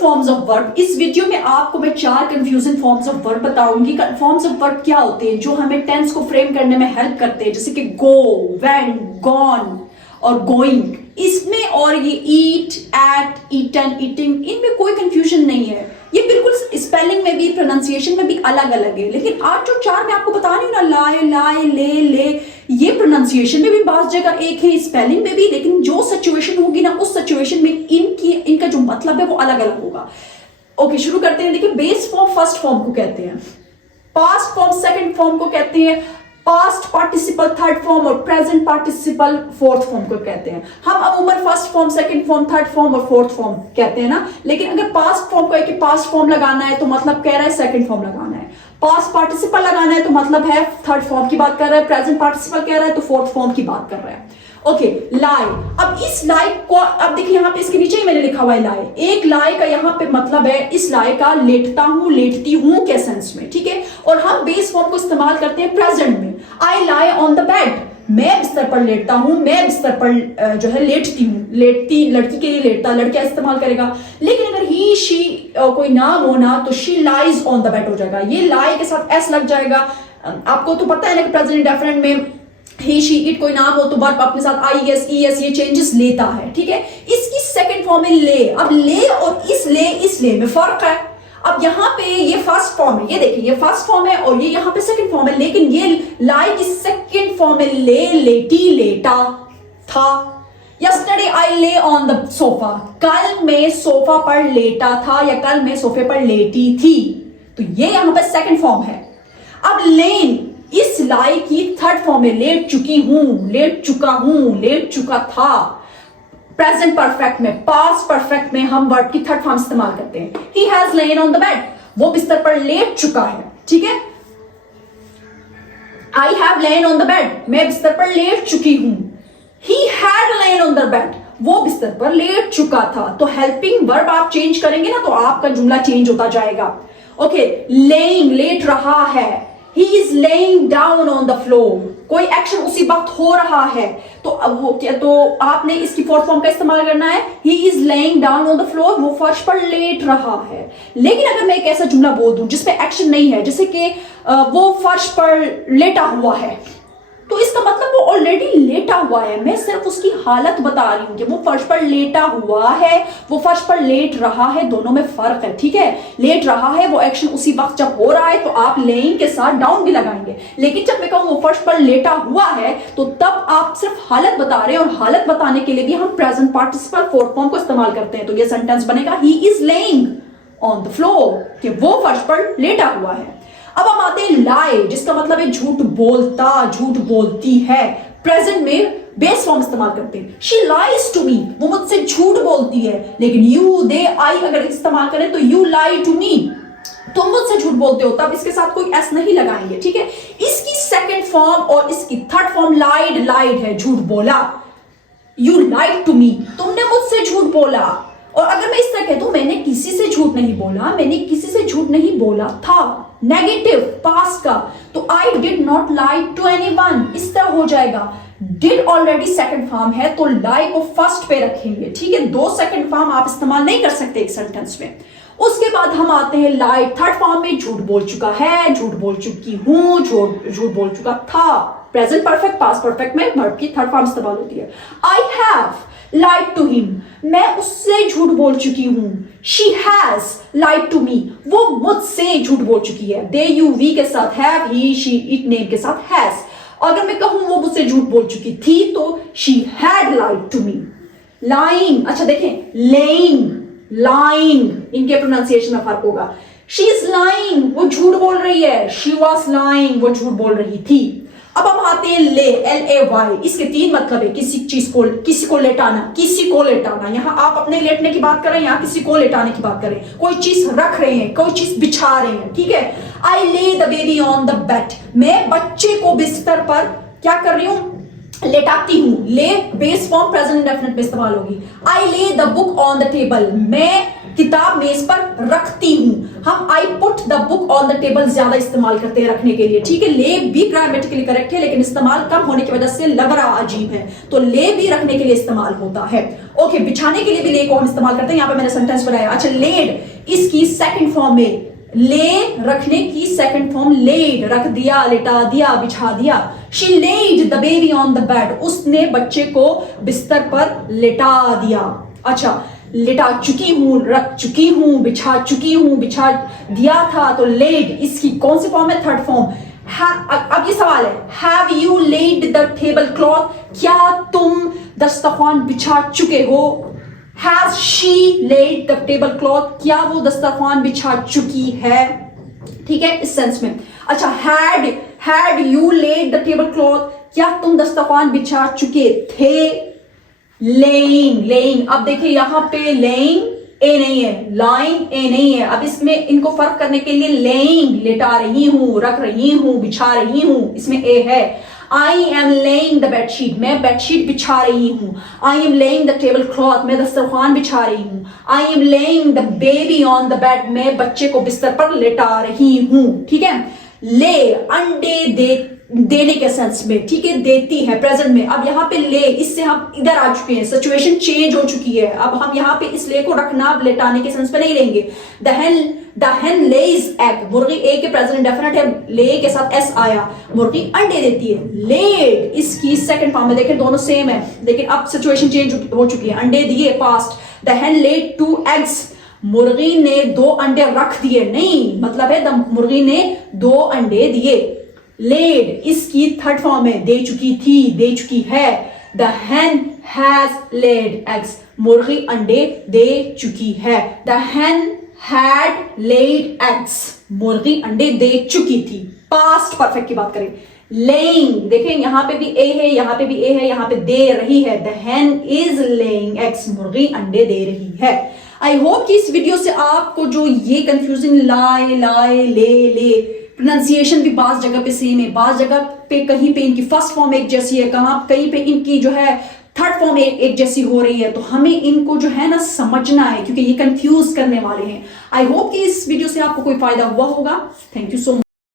Forms of verb. इस video में आपको मैं 4 कंफ्यूजिंग फॉर्म्स ऑफ वर्ब बताऊंगी। फॉर्म्स ऑफ वर्ब क्या होते हैं जो हमें टेंस को फ्रेम करने में हेल्प करते हैं, जैसे कि गो, वेंट, गॉन और गोइंग। इसमें और ये ईट, एक्ट, ईटन, ईटिंग, इनमें कोई कंफ्यूजन नहीं है। ये बिल्कुल स्पेलिंग में भी, प्रोनाउंसिएशन में भी अलग अलग है। लेकिन आज जो 4 मैं आपको बता रही हूँ ना, लाए, लाए, ले, ये प्रोनाउंसिएशन में भी बात जगह एक है, स्पेलिंग में भी, लेकिन जो सिचुएशन होगी ना उस सिचुएशन में इनका जो मतलब है वो अलग अलग होगा। ओके, शुरू करते हैं। देखिए, बेस फॉर्म फर्स्ट फॉर्म को कहते हैं, पास्ट फॉर्म सेकंड फॉर्म को कहते हैं, पास्ट पार्टिसिपल थर्ड फॉर्म और प्रेजेंट पार्टिसिपल फोर्थ फॉर्म को कहते हैं। हम अमूमन first form, second form, third form और फोर्थ फॉर्म कहते हैं ना, लेकिन अगर पास्ट फॉर्म को है कि पास्ट फॉर्म लगाना है तो मतलब कह रहा है सेकंड फॉर्म लगाना है, पास्ट पार्टिसिपल लगाना है तो मतलब है थर्ड फॉर्म की बात कर रहा है, प्रेजेंट पार्टिसिपल कह रहा है तो फोर्थ फॉर्म की बात कर रहा है। ओके, लाई। अब इस लाई को, अब देखिए यहाँ पे इसके नीचे ही मैंने लिखा हुआ है लाई। एक लाई का यहाँ पे मतलब है इस लाई का लेटता हूं, लेटती हूं के सेंस में, ठीक है। और हम बेस फॉर्म को इस्तेमाल करते हैं प्रेजेंट में। आई लाई ऑन द बेड, मैं बिस्तर पर लेटता हूं, मैं बिस्तर पर जो है लेटती हूं। लेटती लड़की के लिए लेटता लड़का इस्तेमाल करेगा। लेकिन अगर ही, शी कोई नाम हो ना तो she lies on the bed हो जाएगा। ये लाई के साथ एस लग जाएगा। आपको तो पता है ना कि प्रेजेंट इंडेफिनिट में ही, शी, इट कोई नाम हो तो वर्ब अपने साथ आई एस, ई एस ये चेंजेस लेता है, ठीक है। इसकी सेकंड फॉर्म है ले। अब ले और इस ले में फर्क है। अब यहाँ पे ये फर्स्ट फॉर्म है, ये देखिए ये फर्स्ट फॉर्म है और ये यहाँ पे सेकंड फॉर्म है, लेकिन ये लाई की सेकंड फॉर्म है ले, लेटी, लेटा था। यस्टरडे आई ले ऑन द सोफा, कल मैं सोफा पर लेटा था या कल मैं सोफे पर लेटी थी, तो ये यहाँ पे सेकंड फॉर्म है। अब लेन, इस लाई की थर्ड फॉर्म में लेट चुकी हूं, लेट चुका हूं, लेट चुका था। प्रेजेंट परफेक्ट में, पास्ट परफेक्ट में हम वर्ब की थर्ड फॉर्म इस्तेमाल करते हैं। He has lane on the bed, वो बिस्तर पर लेट चुका है, ठीक है। I have lane on the bed, मैं बिस्तर पर लेट चुकी हूं। He had lane on the bed, वो बिस्तर पर लेट चुका था। तो हेल्पिंग वर्ब आप चेंज करेंगे ना तो आपका जुमला चेंज होता जाएगा। ओके, लेइंग, लेट रहा है। He is laying down on the floor, कोई एक्शन उसी वक्त हो रहा है तो अब वो क्या, तो आपने इसकी फोर्थ फॉर्म का इस्तेमाल करना है। He is laying down on the floor, वो फर्श पर लेट रहा है। लेकिन अगर मैं एक ऐसा जुमला बोल दूं जिसपे एक्शन नहीं है, जैसे कि वो फर्श पर लेटा हुआ है, तो इसका मतलब वो ऑलरेडी लेटा हुआ है, मैं सिर्फ उसकी हालत बता रही हूं कि वो फर्श पर लेटा हुआ है, वो फर्श पर लेट रहा है, दोनों में फर्क है, ठीक है। लेट रहा है वो एक्शन उसी वक्त जब हो रहा है तो आप लेइंग के साथ डाउन भी लगाएंगे, लेकिन जब मैं कहूं वो फर्श पर लेटा हुआ है तो तब आप सिर्फ हालत बता रहे हैं, और हालत बताने के लिए भी हम प्रेजेंट पार्टिसिपल फोर्थ फॉर्म को इस्तेमाल करते हैं। तो ये सेंटेंस बनेगा he is laying on the floor, कि वो फर्श पर लेटा हुआ है। अब हम आते हैं लाई, जिसका मतलब है झूठ बोलता, झूठ बोलती है। प्रेजेंट में बेस फॉर्म इस्तेमाल करते हैं। शी लाइज टू मी, वो मुझसे झूठ बोलती है। लेकिन यू, दे, आई अगर इस्तेमाल करें तो यू लाई टू मी, तुम मुझसे झूठ बोलते हो, तब इसके साथ कोई एस नहीं लगाएंगे, ठीक है। इसकी सेकंड फॉर्म और इसकी थर्ड फॉर्म लाइड, लाइड है, झूठ बोला। यू लाइड टू मी, तुमने मुझसे झूठ बोला। और अगर मैं इस तरह कह दूं मैंने किसी से झूठ नहीं बोला, मैंने किसी से झूठ नहीं बोला था, नेगेटिव पास्ट का, तो I did not lie to anyone, इस तरह हो जाएगा। डिड ऑलरेडी सेकंड फॉर्म है तो लाई को फर्स्ट पे रखेंगे, ठीक है। 2 सेकंड फॉर्म आप इस्तेमाल नहीं कर सकते एक सेंटेंस में। उसके बाद हम आते हैं लाई थर्ड फॉर्म में, झूठ बोल चुका है, झूठ बोल चुकी हूं, झूठ बोल चुका था। प्रेजेंट परफेक्ट, पास्ट परफेक्ट में वर्ब की थर्ड फॉर्म इस्तेमाल होती है। I have lied to him, मैं उससे झूठ बोल चुकी हूं। She has lied to me, वो मुझसे झूठ बोल चुकी है। दे, यू, वी के साथ have, he, she, it, name के साथ हैज। अगर मैं कहूं वो मुझसे झूठ बोल चुकी थी तो she had lied to me. Lying, अच्छा देखें, लेइंग, लाइंग, इनके प्रोनाउंसिएशन में फर्क होगा। शी इज लाइंग, वो झूठ बोल रही है। शी वॉज लाइंग, वो झूठ बोल रही थी। अब हम आते हैं ले, LAY, इसके 3 मतलब है। किसी चीज को, किसी को लेटाना, किसी को लेटाना। यहाँ आप अपने लेटने की बात करें, यहाँ किसी को लेटाने की बात करें। कोई चीज रख रहे हैं, कोई चीज बिछा रहे हैं, ठीक है। आई ले the baby on the bed, मैं बच्चे को बिस्तर पर क्या कर रही हूँ, लेटाती हूँ, ले बेस फॉर्म प्रेजेंट इंडेफिनिट में इस्तेमाल होगी। आई ले the book on the table, मैं किताब मेज पर रखती हूँ। हम I put the book on the table ज्यादा इस्तेमाल करते हैं रखने के लिए, ठीक है। ले भी ग्रामेटिकली करेक्ट है, लेकिन इस्तेमाल कम होने की वजह से लग रहा अजीब है, तो ले भी रखने के लिए इस्तेमाल होता है। ओके, बिछाने के लिए भी ले को हम इस्तेमाल करते हैं, यहाँ पे मैंने सेंटेंस बनाया। अच्छा, लेड इसकी सेकंड फॉर्म में, ले रखने की सेकंड फॉर्म लेड, रख दिया, लिटा दिया, बिछा दिया। She laid the baby on the bed, उसने बच्चे को बिस्तर पर लिटा दिया। अच्छा, लिटा चुकी हूं, रख चुकी हूं, बिछा चुकी हूं, बिछा दिया था, तो लेड इसकी कौन सी फॉर्म है? Third form. अब ये सवाल है, have you laid the table cloth, क्या तुम दस्तरखान बिछा चुके हो? Has she laid the table cloth, क्या वो दस्तरखान बिछा चुकी है? ठीक है, इस सेंस में। अच्छा, had you laid the table cloth, क्या तुम दस्तरखान बिछा चुके थे? laying, अब देखिए यहाँ पे laying ए नहीं है, lying ए नहीं है। अब इसमें इनको फर्क करने के लिए laying, लेटा रही हूं, रख रही हूं, बिछा रही हूं, इसमें ए है। I am laying the bed sheet, मैं बेडशीट बिछा रही हूँ। I am laying the table cloth, मैं दस्तरखान बिछा रही हूँ। I am laying the baby on the bed, मैं बच्चे को बिस्तर पर लेटा रही हूँ। ठीक है, ले अंडे देने के सेंस में, ठीक है, देती है प्रेजेंट में। अब यहाँ पे ले, इससे हम इधर आ चुके हैं, सिचुएशन चेंज हो चुकी है। अब हम यहाँ पे इस ले को रखना, लेटाने के सेंस में नहीं लेंगे। द hen lays egg, मुर्गी ए के प्रेजेंट इंडेफिनिट है, ले के साथ एस आया, मुर्गी अंडे देती है। लेड इसकी सेकंड फॉर्म में, देखें दोनों सेम है, लेकिन अब सिचुएशन चेंज हो चुकी है। अंडे दिए past. The hen laid 2 eggs, मुर्गी ने 2 अंडे रख दिए, नहीं मतलब है मुर्गी ने 2 अंडे दिए। लेड इसकी थर्ड फॉर्म है, दे चुकी थी, दे चुकी है। The hen has laid eggs, मुर्गी अंडे दे चुकी है। The hen had laid eggs, मुर्गी अंडे दे चुकी थी। पास्ट परफेक्ट की बात करें, laying, देखें यहां पे भी ए है, यहां पे भी ए है, यहां पे दे रही है। The hen is laying eggs, मुर्गी अंडे दे रही है। आई होप कि इस वीडियो से आपको जो ये कंफ्यूजिंग लाए ले प्रोनाउंसिएशन भी बाज जगह पे सेम है, बाज जगह पे कहीं पे इनकी फर्स्ट फॉर्म एक जैसी है, कहीं पे इनकी जो है थर्ड फॉर्म एक जैसी हो रही है, तो हमें इनको जो है ना समझना है, क्योंकि ये कंफ्यूज करने वाले हैं। आई होप कि इस वीडियो से आपको कोई फायदा हुआ होगा। Thank you so much.